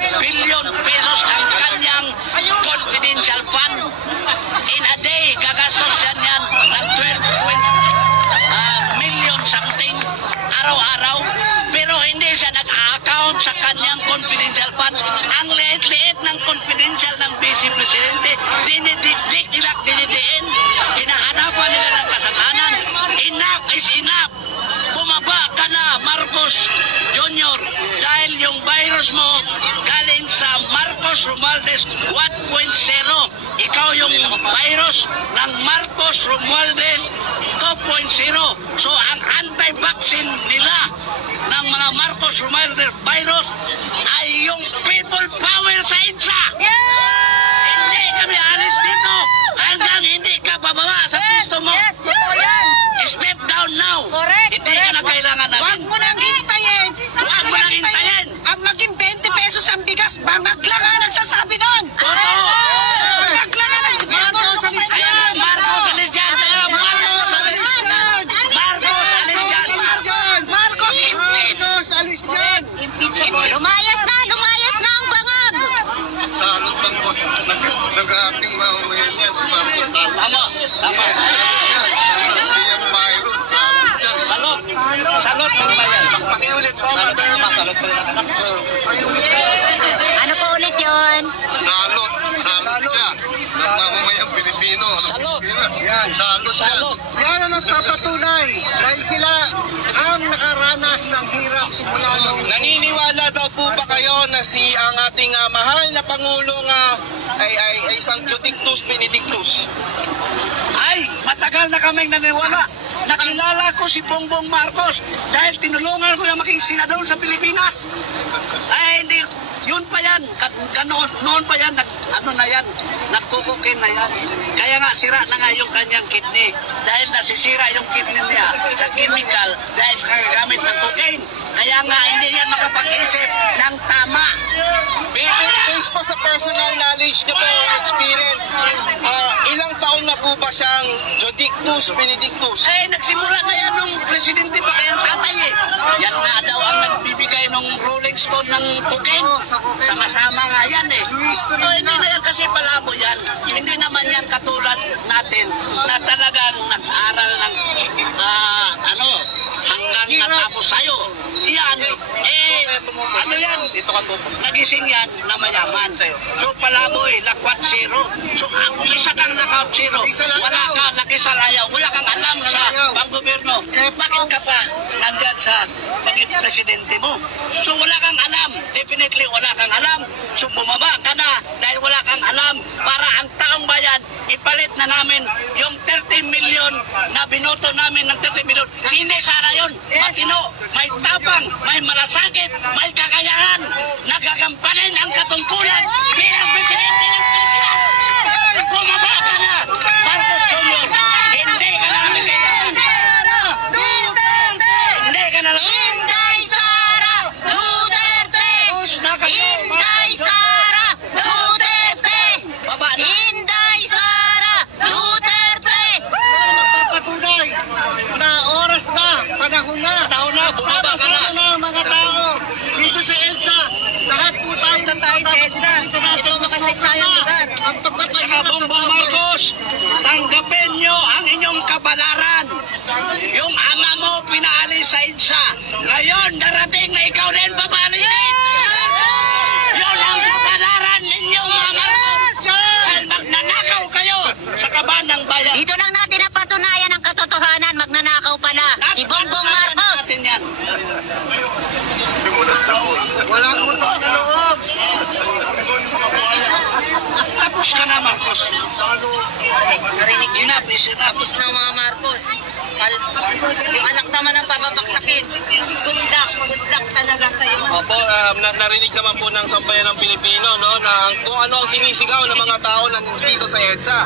billion pesos ang kanyang confidential fund. In a day, gagastos yan ng 12 million something araw-araw. Pero hindi siya nag-account sa kanyang confidential fund. Ang liit-liit ng confidential ng Vice Presidente, dinididik nila, dinidiin, hinahanapan nila ng kasalanan. Enough is enough. Bumaba ka na, Marcos Jr. Dahil yung virus mo galing sa Marcos Romualdez 1.0. Ikaw yung virus ng Marcos Romualdez 2.0. So ang anti-vaccine nila ng mga Marcos Romualdez virus ay yung people power sa EDSA. Hindi kami alis dito hanggang hindi ka bababa sa pusto mo. Step down now. Correct. Hindi ka na kailangan namin. Huwag mo nang hintayin. Huwag mo nang hintayin. Ang maging 20 pesos ang bigas, bangag lang ang nagsasabi doon. Totoo. Bangag lang ang Marcos alis dyan. Marcos alis dyan. Marcos alis dyan. Marcos alis dyan. Marcos impeach. Lumayas na ang bangag. Sa anong bang nag-ating mamamayan yan? Tama. Tama. Yung virus, Salot. Salot ng bayan. Pakiulit po. Salot po rin ang Ano po ulit yun? salot siya. Ng mamamayang Pilipino. Salot. Yan, salot yan. Salot. Yan ang nagpapatunay dahil sila ang nakaranas ng hirap simula nung Naniniwala daw po ba kayo na si ang ating mahal na Pangulong ay isang Judictus Benedictus? Ay, matagal na kaming naniwala. Nakilala ko si Bongbong Marcos dahil tinulungan ko yung maging senador sa Pilipinas. Ay, hindi. Yun pa yan. Noon pa yan. Nagkukukin na yan. Kaya nga, sira na nga yung kanyang kidney. Dahil nasisira yung kidney niya sa chemical dahil sa kagagamit ng cocaine. Kaya nga, hindi yan makapag-isip ng tama. Based pa sa personal knowledge niyo po, experience, ilang taon na po ba siyang Judictus Benedictus? Eh, nagsimula na yan nung presidente pa kayang tatay eh. Yan nga daw ang nagbibigay ng Rolling Stone ng cocaine. Sama-sama nga yan eh. Hindi na yan kasi palabo yan. Hindi naman yan katulad natin na talagang nag-aral ng hanggang natapos tayo. Yan, ano yan? Nagising yan na mayaman. So palabo lakwat zero. So kung isa kang lakwat zero, wala ka, laki sa layaw, wala kang alam sa panggobyerno. Bakit ka pa nandyan sa paging presidente mo? So wala kang alam, definitely wala kang alam. So bumaba ka na dahil wala kang alam para ang taong bayan ipalit na namin yung 30 million na binoto namin ng 30 million. Sine Sara yun, matino, may tapang, may malasakit, may kakayahan, nagagampanin ang katungkulan bilang presidente ng Pilipinas. Bumaba ka na, Marcos Jr. Hindi ka na namin kailangan. Hindi ka na namin. Inday Sara Duterte! Push na kayo. Inday Sara Duterte! Baba na. Inday Sara Duterte! magpapatunay na oras na, panahon na. Panahon na, bumaba ka na. Sama-sama na mga tao dito sa EDSA. Lahat po tayo Punta tayo sa EDSA. Ito makasaysayang lugar. Ang Saka pagpapahirap Bongbong Marcos, tanggapin nyo ang inyong kabalaran. Yung ama mo pinaalis sa EDSA. Ngayon, darating na ikaw din papaalisin. Yun ang kabalaran ninyo, mga Marcos. Dahil magnanakaw kayo sa kaban ng bayan. Dito lang natin napatunayan ang katotohanan, magnanakaw pala. Si Bongbong Marcos. Natin yan. walang utang na loob. Tapos ka na, Marcos. Narinig Enough is enough. Tapos ng mga Marcos. Yung anak naman ang papapaksakin. Good luck talaga sa'yo. Opo, narinig naman po ng sambayan ng Pilipino, no, na kung ano ang sinisigaw ng mga tao nandito sa EDSA.